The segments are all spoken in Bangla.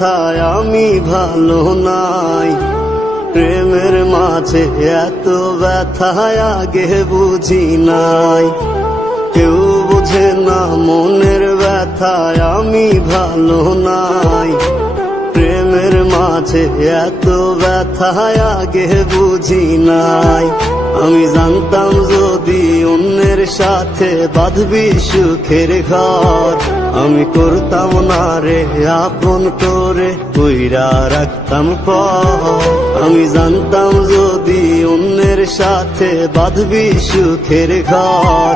ব্যথায় আমি ভালো নাই। প্রেমের মাঝে এত ব্যথায় আগে বুঝি নাই। কেউ বুঝে না মনের ব্যথায় আমি ভালো নাই। প্রেমের মাঝে এত ব্যথায় আগে বুঝি নাই। আমি জানতাম যদি অন্যের সাথে বাঁধবি সুখের ঘর, আমি করতাম না রে আপন করে কইরা রাখতাম পর। আমি জানতাম যদি অন্যের সাথে বাঁধবি সুখের ঘর,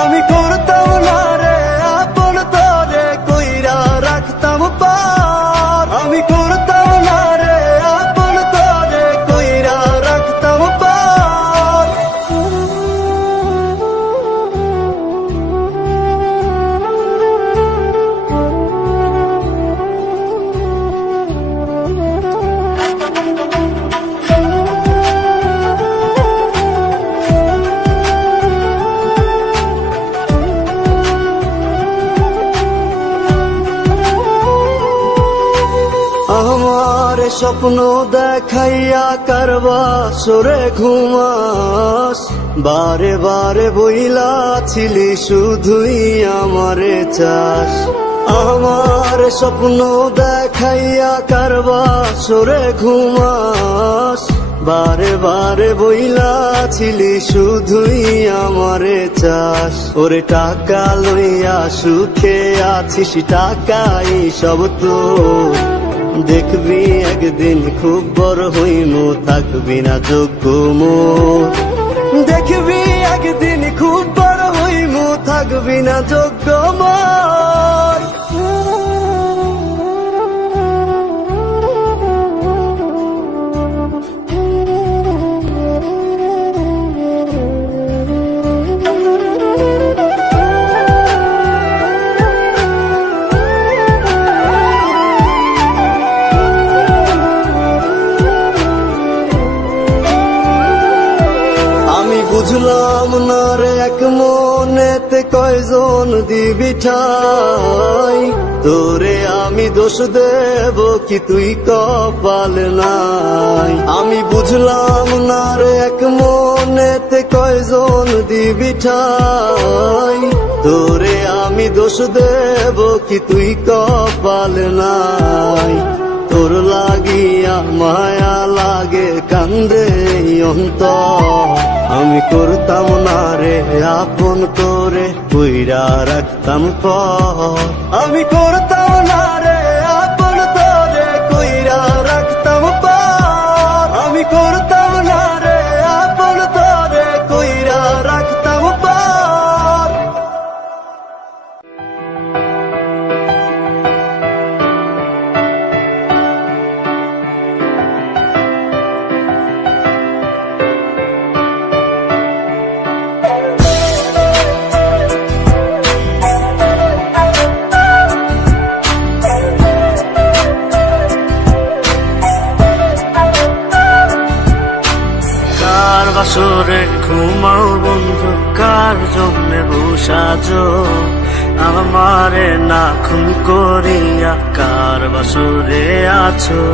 আমি করতাম না রে আপন করে কইরা রাখতাম পর। আমি করতাম না রে আপন করে কইরা রাখতাম পর। আমার স্বপ্ন দেখাইয়া কারবা সরে ঘুমাস, বারে বারে বইলা ছিলি শুধুই আমারে চাস। আমার স্বপ্ন দেখাইয়া কারবা সরে ঘুমাস, বারে বারে বইলা ছিলি শুধুই আমারে চাস। ওরে টাকা লইয়া সুখে আছিস, টাকাই সব তো দেখবি একদিন খুব বড় হইমু, থাকবি না যোগ্য মোর। দেখবি একদিন খুব বড় হইমু, থাকবি না যোগ্য মোর। বুঝলাম না রে এক মনেতে কয়জন দিবি ঠাই, তোরে আমি দোষ দেব কি তুই কপাল নাই। আমি বুঝলাম না রে এক মনেতে কয়জন দিবি ঠাই, তোরে আমি দোষ দেব কি তুই কপাল নাই। তোর লাগিয়া মায়া লাগে কান্দে অন্তর, আমি করতাম না রে আপন করে কইরা রাখতাম পর। আমি করতাম না রে আপন করে কইরা রাখতাম পর। আমি করতাম না রে আপন করে কইরা রাখতাম পর। বাসরে ঘুমাও বন্ধু, কার জন্যে বসাজো আমারে না খুন করিয়া, কার বাসরে আছো।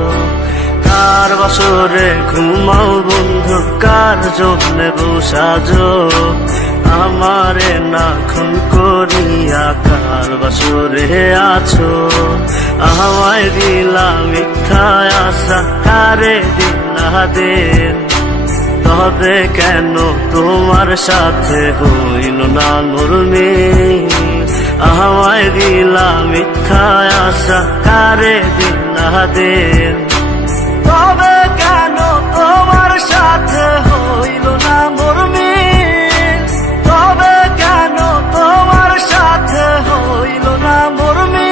কার বাসরে ঘুমাও বন্ধু, কার জন্যে বসাজো আমারে না খুন করিয়া, কার বাসরে আছো। আমায় দিলা মিথ্যা আশা, কারে দিলা দিন, তবে কেন তোমার সাথে হইল না মোর মিল। আমায় দিলা মিথ্যা আশা, কারে দিলা দিন, তবে কেন তোমার সাথে হইল না মোর মিল। তবে কেন তোমার সাথে হইল না মোর মিল।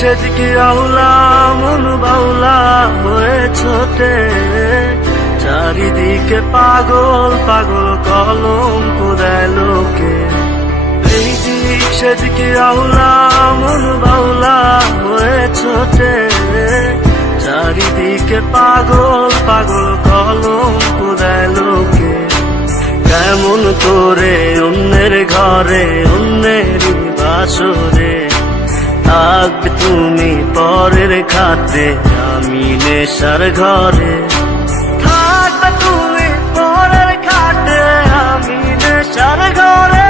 সেদিকে আউলা মন বাউলা হয়ে ছোটে, চারিদিকে পাগল পাগল কলঙ্ক দেয় লোকে, এই দিক সেদিকে আউলা মন বাউলা হয়ে ছোটে, চারিদিকে পাগল পাগল কলঙ্ক দেয় লোকে। কেমন করে অন্যের ঘরে অন্যের বাসরে থাকবে তুমি পরের খাতে, আমি নেশার ঘরে থাকবে তুমি পরের খাতে, আমি নেশার ঘরে।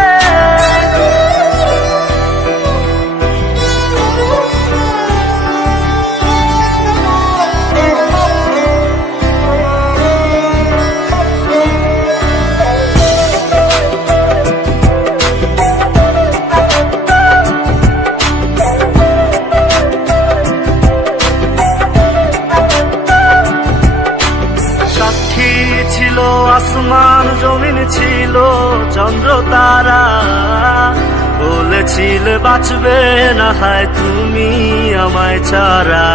আসমান জমিন ছিল চন্দ্র তারা, বলেছিলে বাঁচবে না হয় তুমি আমায় ছাড়া।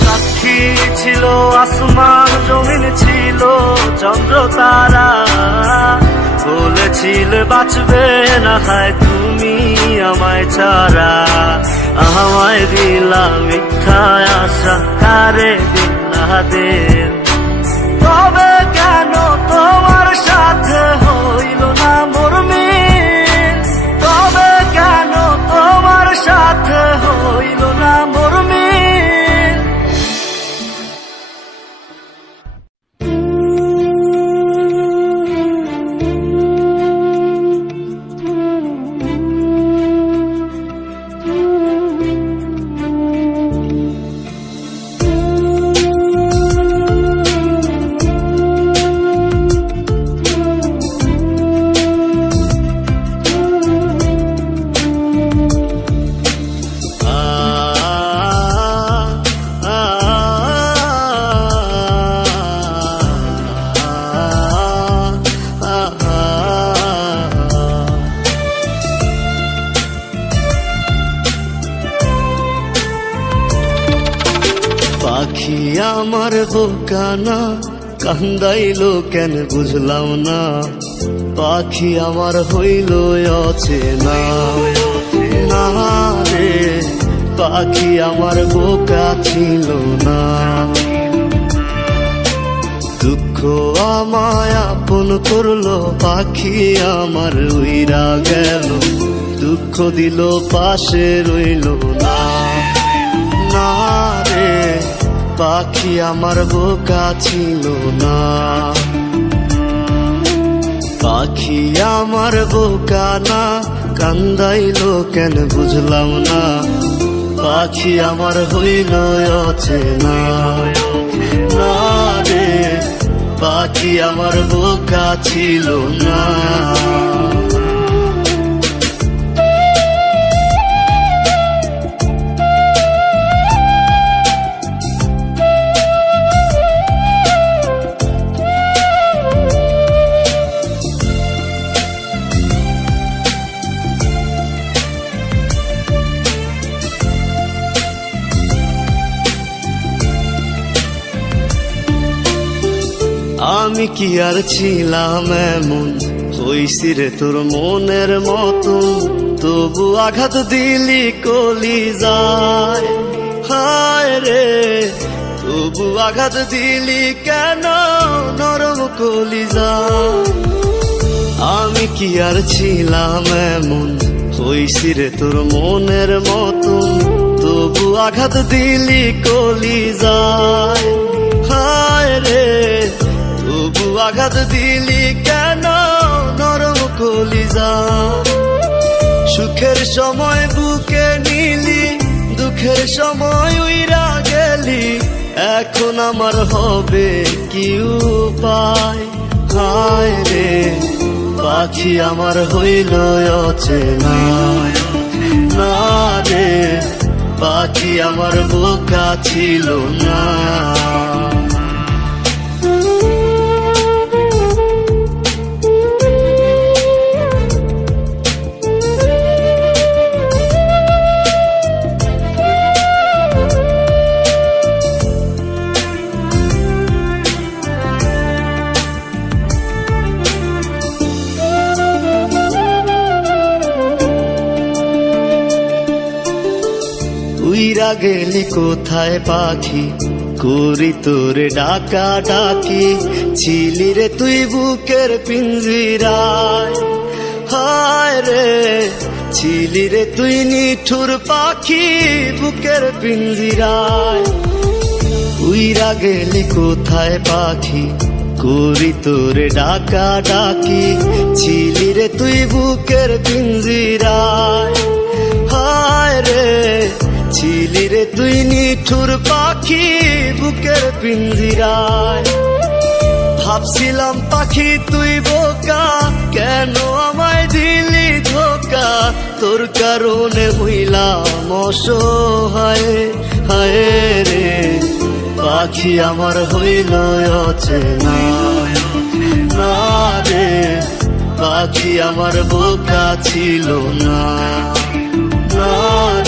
সাক্ষী ছিল আসমান জমিন ছিল চন্দ্র তারা, বলেছিলে বাঁচবে না হয় তুমি আমায় ছাড়া। আমায় দিলা মিথ্যা আশা, কারে দিলা দিল, তবে কেন তোমার সাথে হইল না মোর মিল, তবে কেন তোমার সাথে হইল না মোর মিল। পাখি আমার বোকানা কান্দাইলো কেন বুঝলাম না, পাখি আমার হইল অচেনা না রে, পাখি আমার বোকা ছিল না। দুঃখ আমায় আপন করলো, পাখি আমার উইরা গেল, দুঃখ দিল পাশে রইল না না রে, পাখি আমার বোকা ছিল না। পাখি আমার বোকা না কান্দাইলো কেন বুঝলাম না, পাখি আমার হইল অচেনা না রে, পাখি আমার বোকা ছিল না। আমি কি আর ছিলাম এমন, হইছি রে তোর মনের মতন, তবু আঘাত দিলি কলিজায়, হায় রে তবু আঘাত দিলি কেন নরম কলিজায়। আমি কি আর ছিলাম এমন, হইছি রে তোর মনের মতন, তবু আঘাত দিলি কলিজায়, হায় রে তবু আঘাত দিলি কেন নরম কলিজায়। সুখের সময় বুকে নিলি, দুঃখের সময় উইরা গেলি, এখন আমার হবে কি উপায়, হায় রে পাখি আমার হইল অচেনা না রে, পাখি আমার বোকা ছিল না। উইরা গেলি কোথায় পাখি, করি তোরে ডাকা ডাকি, ছিলি রে তুই বুকের পিঞ্জিরায়। হায় রে ছিলি রে তুই নিঠুর পাখি বুকের পিঞ্জিরায়। উইরা গেলি কোথায় পাখি, করি তোরে ডাকা ডাকি, ছিলি রে তুই বুকের পিঞ্জিরায়। হায় রে ছিলি রে তুই নিঠুর পাখি বুকের পিঞ্জিরায়। ভাবছিলাম পাখি তুই বোকা, কেন আমায় দিলি ধোকা, তোর কারণে হইলাম অসহায়। হায় রে পাখি আমার হইল অচেনা, না রে পাখি আমার বোকা ছিল না, না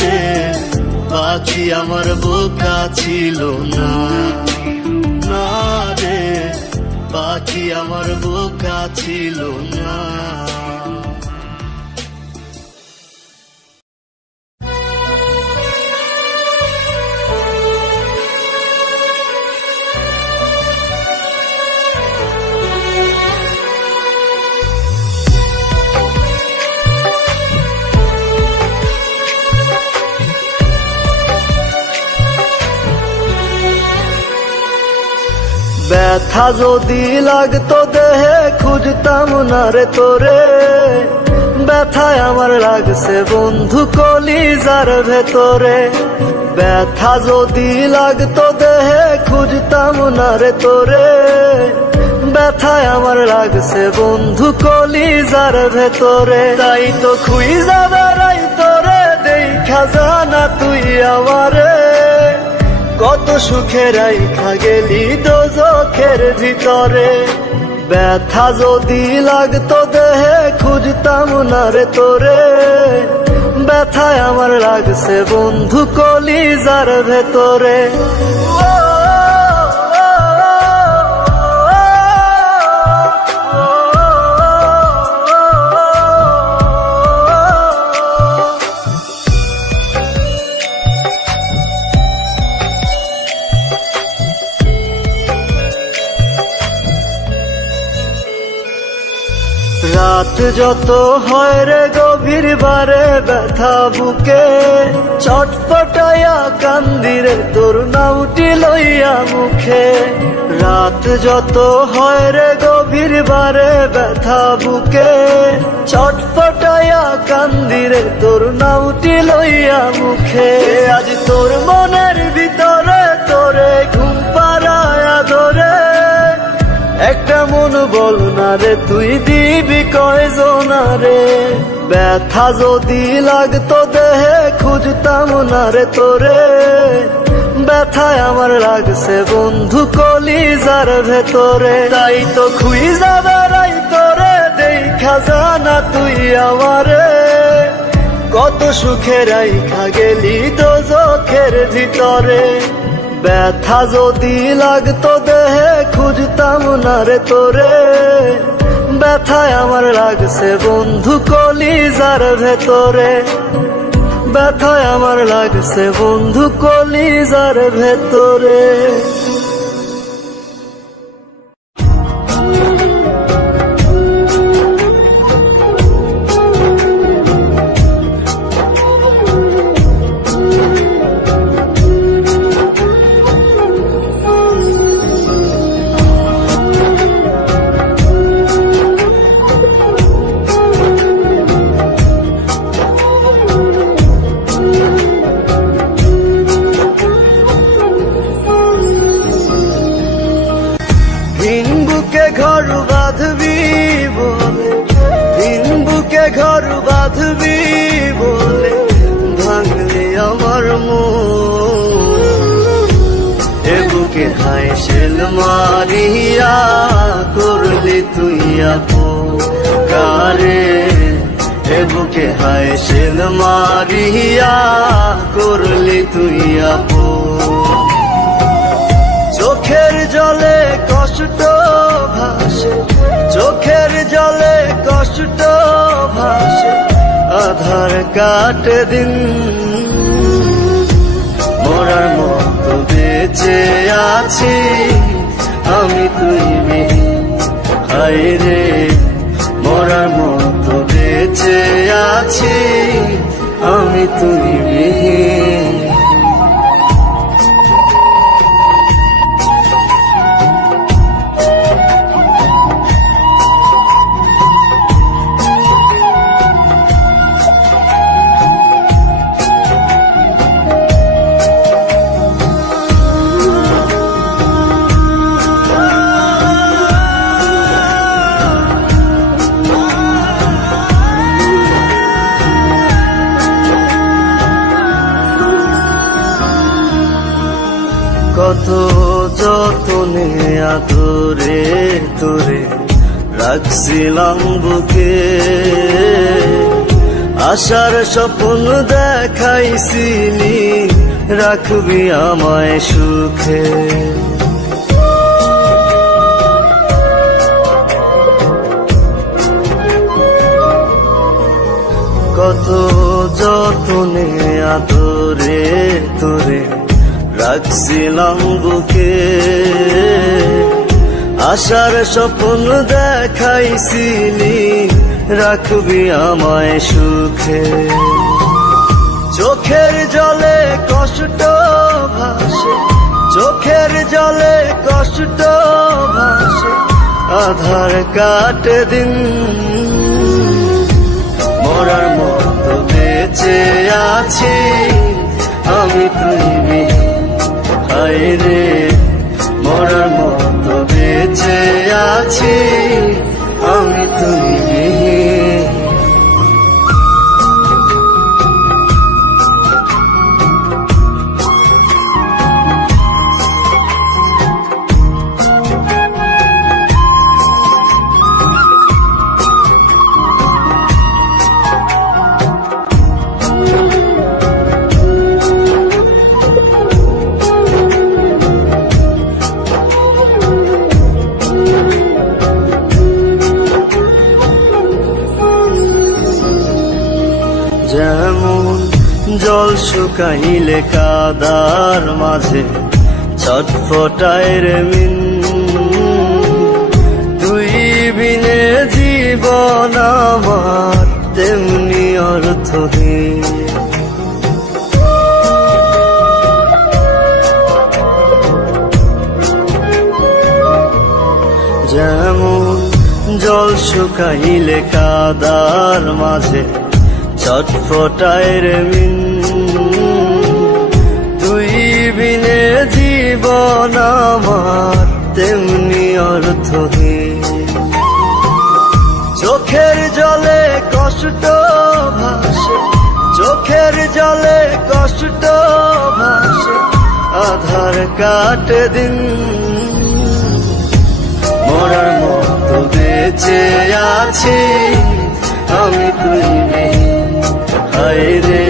রে পাখি আমার বোকা ছিল না, না রে পাখি আমার বোকা ছিল না। ব্যথা যদি লাগতো দেহে খুঁজতাম না রে তোরে, ব্যথায় আমার লাগছে বন্ধু কলিজার ভেতরে। ব্যথা যদি লাগতো দেহে খুঁজতাম না রে তোরে, ব্যথায় আমার লাগছে বন্ধু কলিজার ভেতরে। তাই তো খুঁজা বেড়াই তোরে দেখা জানা তুই আমারে, কত সুখে রাইখা গেলি দোজখের ভিতরে। ব্যথা যদি লাগতো দেহে খুঁজতাম না রে তোরে, ব্যথায় আমার লাগছে বন্ধু কলিজার ভেতরে। রাত যত হয় রে গভীর বারে ব্যথা বুকে, ছটফটাইয়া কান্দিরে তোর নামটি লইয়া মুখে। রাত যত হয় রে গভীর বারে ব্যথা বুকে, ছটফটাইয়া কান্দিরে তোর নামটি লইয়া মুখে। আজ তোর মনের ভিতরে তোরে ঘুম পাড়ায়া ধরে, একটা মন বল না রে তুই দিবি কয়জনা রে। ব্যথা যদি লাগতো দেহে খুঁজতাম না রে তোরে, ব্যথায় আমার লাগছে বন্ধু কলিজার ভেতরে। তাই তো খুঁজা বেড়াই তোরে দেখা জানা তুই আমারে, কত সুখে রাইখা গেলি দোজখের ভিতরে। ব্যথা যদি লাগতো দেহে খুঁজতাম না রে তোরে, ব্যথায় আমার লাগছে বন্ধু কলিজার ভেতরে। ব্যথায় আমার লাগছে বন্ধু কলিজার ভেতরে। ঘর বাঁধবি বলে ভাঙলে আমার মন, এ বুকে হায় শেল মারিয়া করলি তুই আপন কারে। এ বুকে হায় শেল মারিয়া করলি তুই আপন। চোখের জলে কষ্ট ভাসে, চোখের জলে কষ্ট ভাসে, আধার কাটে দিন। মরার মতো বেঁচে আছি আমি তুই বিহীন। হায় রে মরার মতো বেঁচে আছি আমি তুই বিহীন। কত যতনে আদরে তোরে রাখছিলাম বুকে, আশার স্বপ্ন দেখাইছিলি রাখবি আমায় সুখে। কত যতনে আদরে তোরে রাখছিলাম বুকে, আশার স্বপ্ন দেখাইছিলি রাখবি আমায় সুখে। চোখের জলে কষ্ট ভাসে, চোখের জলে কষ্ট ভাসে, আধার কাটে দিন। মরার মতো বেঁচে আছি আমি তুই বিহীন। হায় রে মরার মতো বেঁচে আছি আমি তুই বিহীন। যেমন জল শুকাইলে কাদার মাঝে ছটফটায় রে মিন, তুই বিনে জীবন আমার তেমনি অর্থহীন। যেমন জল শুকাইলে কাদার মাঝে ছটফটায় রে মিন, তুই বিনে জীবন আমার তেমনি অর্থহীন। চোখের জলে কষ্ট ভাসে, চোখের জলে কষ্ট ভাসে, আধার কাটে দিন। মরার মতো বেঁচে আছি আমি তুই বিহীন। হায় রে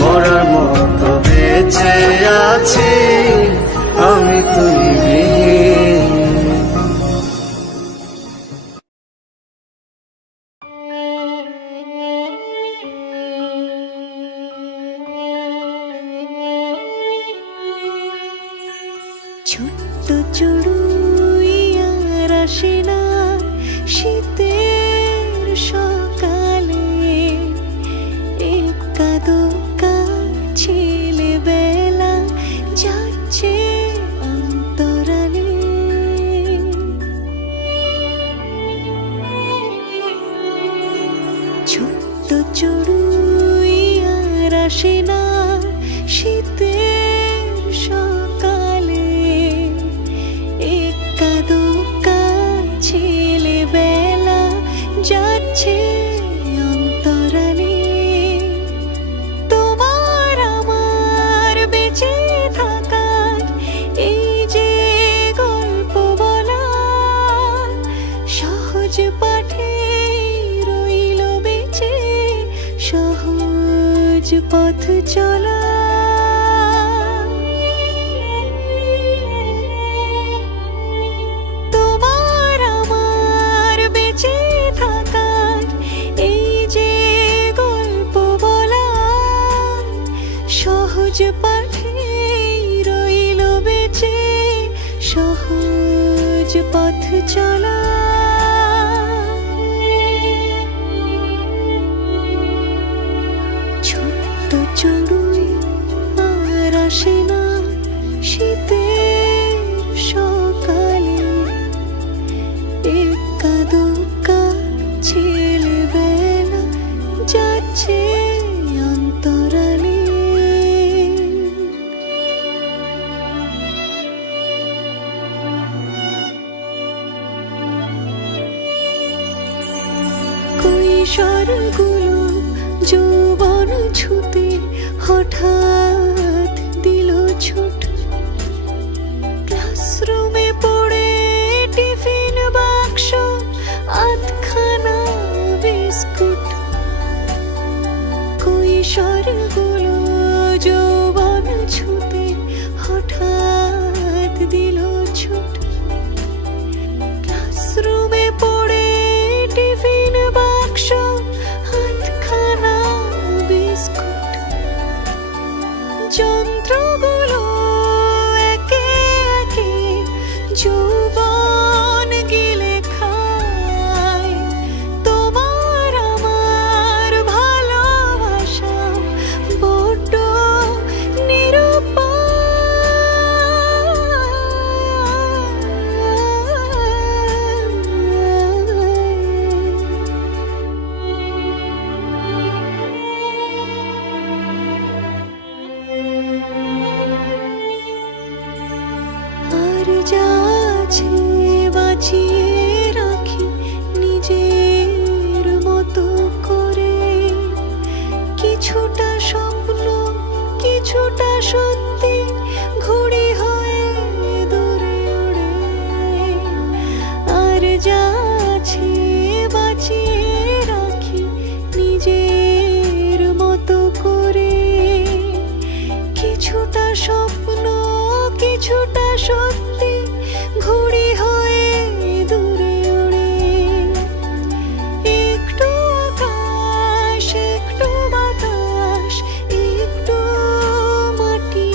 মরার মতো বেঁচে আছি আমি তুই বিহীন। ছোট্ট চড়ুইয়ার আসে না শীতের সকালে, একা দোকা ছেলেবেলা যাচ্ছে অন্তরালে। ছোট্ট চড়ুইয়ার আসে না শীতের সকালে, একা দোকা ছেলেবেলা যাচ্ছে অন্তরালে। তোমার আমার বেঁচে থাকার এই যে গল্প বলা, সহজ পাঠে রইল বেঁচে সহজ পথ চলা। সহজ পাঠে পথ চলা ছোট্ট চড়ুই আর আসে না শীতের সকালে একা দুকা ছেলেবেলা যাচ্ছে অন্তরালে কৈশোরগুলো যৌবন ছুতে হঠাৎ দিল ছুট ক্লাসরুমে পড়ে টিফিন বাক্স আধখানা বিস্কুট কৈশোরগুলো যৌবন ছুতে হঠাৎ দিল ছুট ক্লাসরুমে পড়ে টিফিন বাক্স আধখানা বিস্কুট যন্ত্রগুলো একে একে যৌবন গিলে খায় তোমার আমার ভালোবাসা বড্ড আর যা আছে বাঁচিয়ে রাখি নিজের মতো করে কিছুটা স্বপ্ন কিছুটা সত্যি ঘুড়ি হয়ে দূরে উড়ে আর যা আছে বাঁচিয়ে রাখি নিজের মতো করে কিছুটা স্বপ্ন কিছুটা সত্যি ঘুড়ি হয়ে দূরে উড়ে একটু আকাশ একটু বাতাস একটু মাটি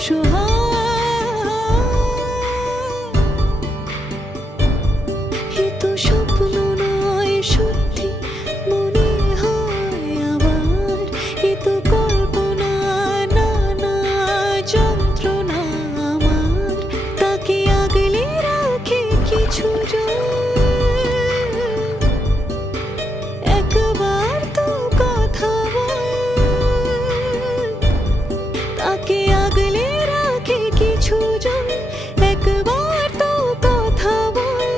এ তো স্বপ্ন নয় সত্যি মনে হয় আবার, এ তো কল্পনা না না যন্ত্রণা আমার, তাকে আগলে রাখে কিছু একবার তো কথা বল, তাকে আগলে রাখে কিছু জন, একবার তো কথা বল।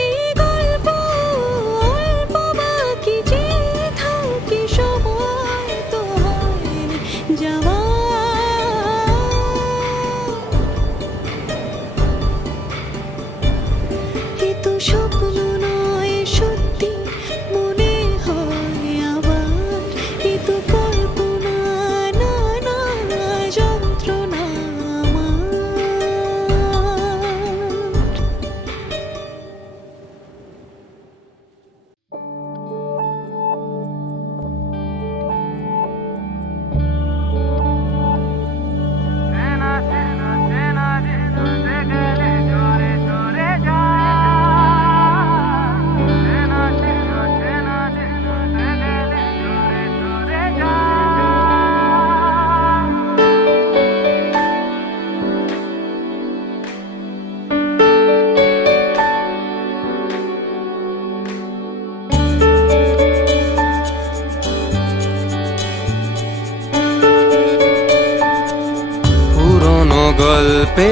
এই গল্প অল্প বাকি যে থাকে সময় তো হয়নি যাওয়া, এ তো স্বপ্ন নয় সত্যি মনে হয় আবার, এ তো কল্পনা না না যন্ত্রণা আমার। পুরনো গল্পে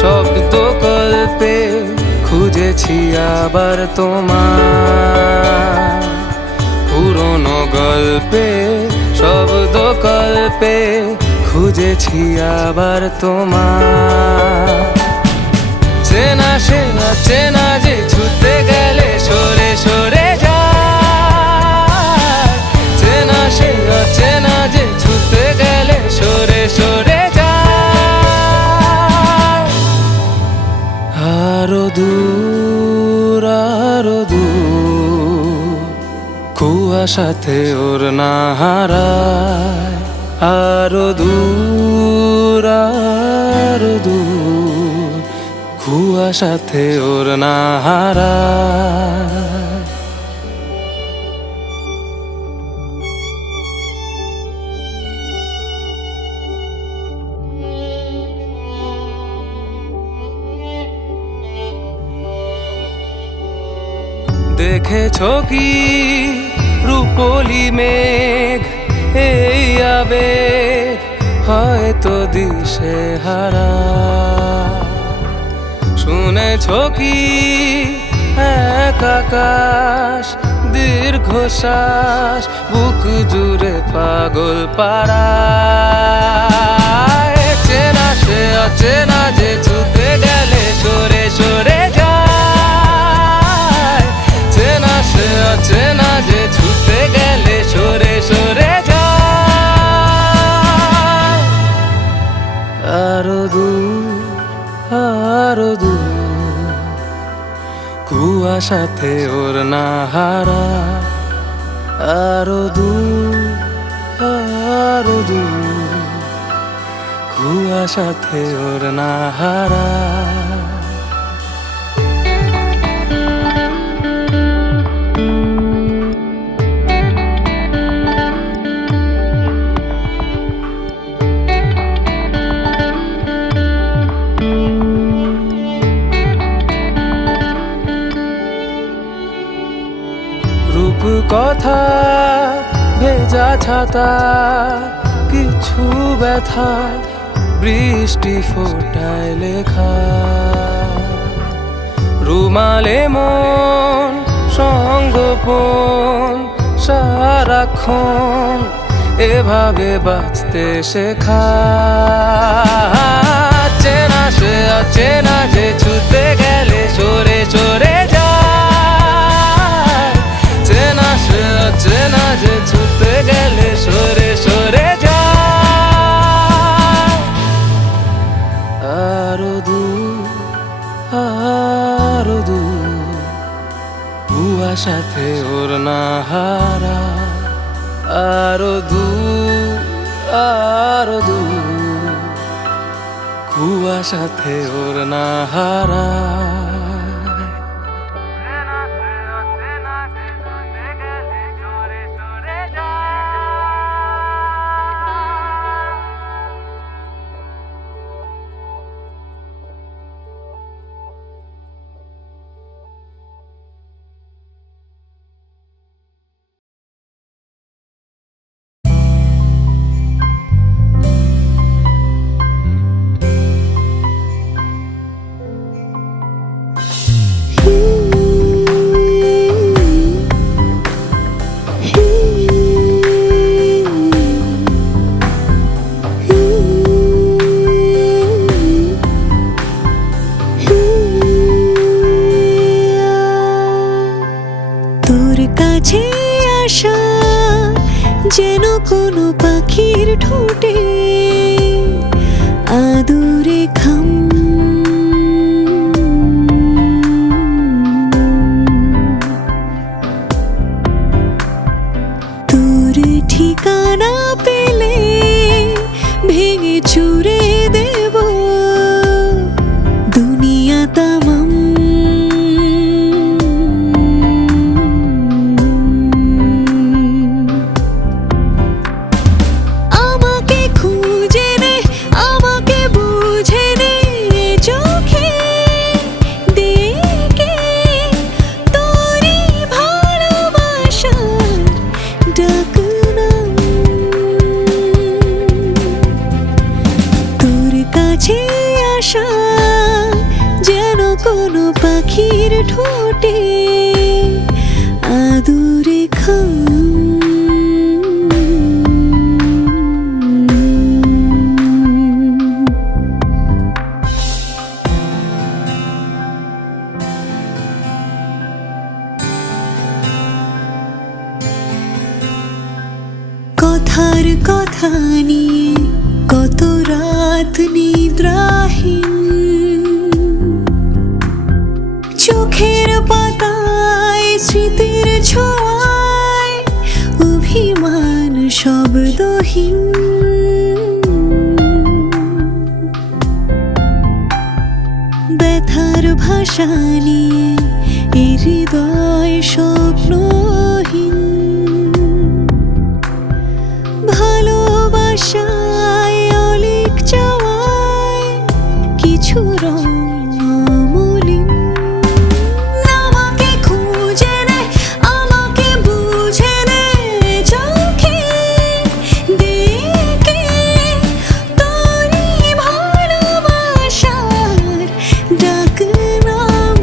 শব্দ কল্পে খুঁজেছি আবার তোমার, পুরনো গল্পে শব্দ কল্পে খুঁজেছি আবার তোমার। চেনা সে চেনা যে ছুটে গেলে সরে সরে যায়, চেনা সে চেনা যে ছুটে গেলে সরে সরে যায়। আরো দূর কুয়াশাতে ওর না হারায়, আরো দূর কুয়াশাতে ওর না হারায়। দেখেছো কি রূপলি মেঘ এই আবেগ হয়তো দিশে হারা, শুনেছো কি এক আকাশ দীর্ঘশ্বাস বুক জুড়ে পাগল পাড়া। চেনা সে অচেনা যে ছুটে গেলে সরে সরে যায়, চেনা সে অচেনা যে ছুটে গেলে সরে সরে যায়। আরো দূর কুয়াশাতে ওর না হারা, আরো দূর কুয়াশাতে ওর না হারা। কথা ভেজা ছাতা কিছু ব্যথা বৃষ্টি ফোটায় লেখা, রুমালে মন সঙ্গোপন সারাক্ষণ এভাবে বাঁচতে শেখা। চেনা সে অচেনা যে ছুটে গেলে সরে সরে যায়, চেনা সে অচেনা যে ছুটে গেলে সরে সরে যায়। আরো দূর কুয়াশাতে ওর না হারা, আরো দূর আরো দূর কুয়াশাতে ওর না হারায়। যেন কোনো পাখির ঠোঁটে আদুরে খাম, তোর ঠিকানা পেলে ভেঙে চুরে দেব দুনিয়া তামাম। যেন কোনো পাখির ঠোঁটে আদুরে খাম। কথার কথা নিয়ে কত রাত নিদ্রাহীন, চোখের পাতায় স্মৃতির ছোঁয়ায় অভিমান শব্দহীন। ব্যথার ভাষা নিয়ে এ হৃদয় স্বপ্নহীন, ভালোবাসায় অলিক চাওয়ায় কিছু রং অমলিন। আমাকে খুঁজে নে, আমাকে বুঝে নে চোখে দেখে তোরই ভালোবাসার ডাক নাম।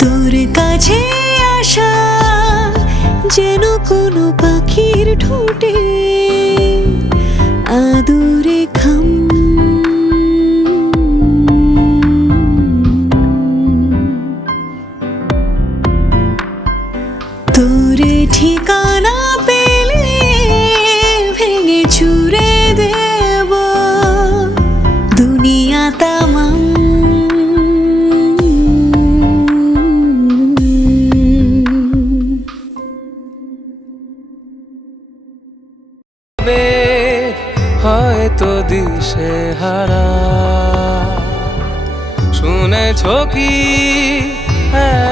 তোর কাছে আসা যেন কোনো পাখির ঠোঁটে আদুরে খাম। তোরে ঠিকানা পেলে ভেঙে চুরে দেব দুনিয়া তামাম। হয়তো দিশে হারা শুনেছ কি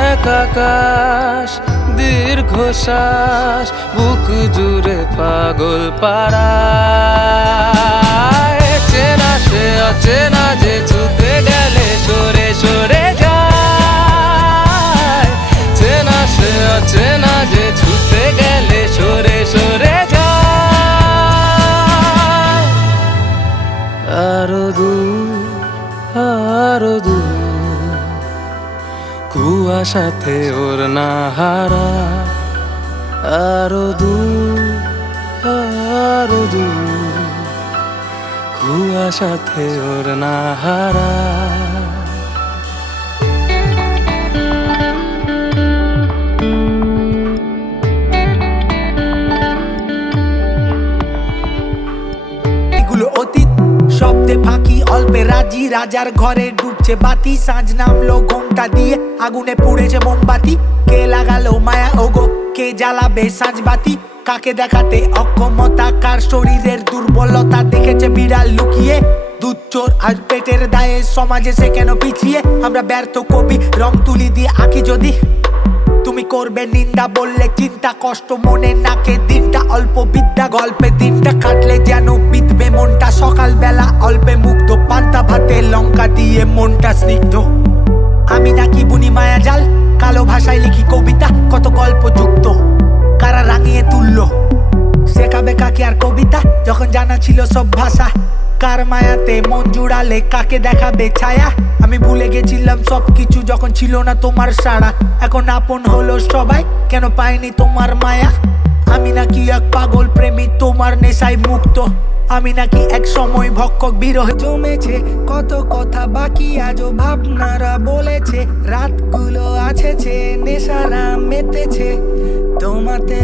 এক আকাশ দীর্ঘশ্বাস বুক জুড়ে পাগল পাড়া। চেনা সে অচেনা যে ছুতে গেলে সরে সরে যায়, চেনা সে অচেনা যে ছুতে গেলে সরে সরে যায়। আরো দূর আরো দূর কুয়াশাতে ওর না হারা। আরো দূর আরো দূর কুয়াশাতে ওর না হারা। শব্দে ফাঁকি অল্পে রাজি, রাজার ঘরে ডুবছে বাতি। সাঁঝ নামলো ঘোমটা দিয়ে, আগুনে পুড়েছে মোমবাতি। কে লাগালো মায়া ওগো, কে জ্বালাবে সাঁঝ বাতি? কাকে দেখাতে অক্ষমতা, কার শরীরের দুর্বলতা দেখেছে বিড়াল লুকিয়ে। দুধ চোর আর পেটের দায়ে সমাজে সে কেন পিছিয়ে। আমরা ব্যর্থ কবি রং তুলি দিয়ে আঁকি যদি। তুমি করবে নিন্দা বললে চিন্তা, কষ্ট মনে নাকে দিনটা, অল্প বিদ্যা গল্পে দিনটা কাটলে যেন বিধবে মনটা। সকালবেলা অল্পে মুগ্ধ, পান্তা ভাতে লঙ্কা দিয়ে মনটা স্নিগ্ধ। আমি নাকি বুনি মায়া জাল, কালো ভাষায় লিখি কবিতা, কত গল্প যুক্ত কারা রাঙিয়ে তুললো। শেখাবে কাকে আর কবিতা যখন জানা ছিল সব ভাষা। কার মায়াতে মন জুড়ালে কাকে দেখাবে ছায়া। আমি ভুলে গেছিলাম সবকিছু যখন ছিল না তোমার সাড়া। এখন আপন হলো সবাই, কেন পাইনি তোমার মায়া। আমি নাকি এক পাগল প্রেমী তোমার নেশায় মুক্ত। আমি নাকি এক সময় ভক্ষক বিরহ জমেছে। কত কথা বাকি আজও ভাবনারা বলেছে। রাতগুলো আছেছে নেশারা মেতেছে তোমাতে।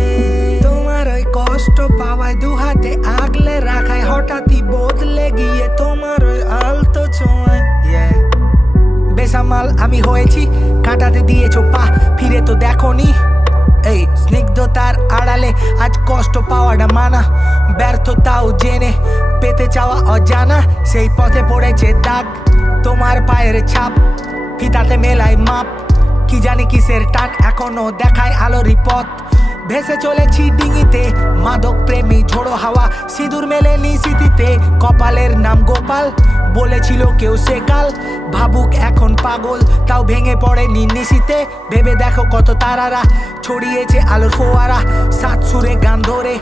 তোমার ওই কষ্ট পাওয়ায় দুহাতে আগলে রাখায় হঠাৎই বদলে গিয়ে তোমার ওই আলতো ছোঁয়ায়। বেসামাল আমি হয়েছি, কাটাতে দিয়েছো পা, ফিরে তো দেখোনি। এই স্নিগ্ধতার আড়ালে আজ কষ্ট পাওয়াটা মানা। ব্যর্থতাও জেনে পেতে চাওয়া অজানা, সেই পথে পড়েছে দাগ তোমার পায়ের ছাপ। ফিতাতে মেলায় মাপ, কি জানি কিসের টান এখনো দেখায় আলোরই পথ। ভেসে চলেছি ডিঙিতে মাদক প্রেমী ঝোড়ো হাওয়া। সিঁদুর মেলেনি স্মৃতিতে, কপালের নাম গোপাল। বলেছিল কেউ সেকাল ভাবুক এখন পাগল, তাও ভেঙে পড়েনি নিশিতে। ভেবে দেখো কত তারারা ছড়িয়েছে আলোর ফোয়ারা। সাত সুরে গান ধরে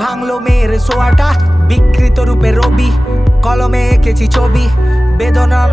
ভাঙলো মেয়ের সোয়াটা। বিকৃত রূপে রবি কলমে এঁকেছি ছবি বেদনা।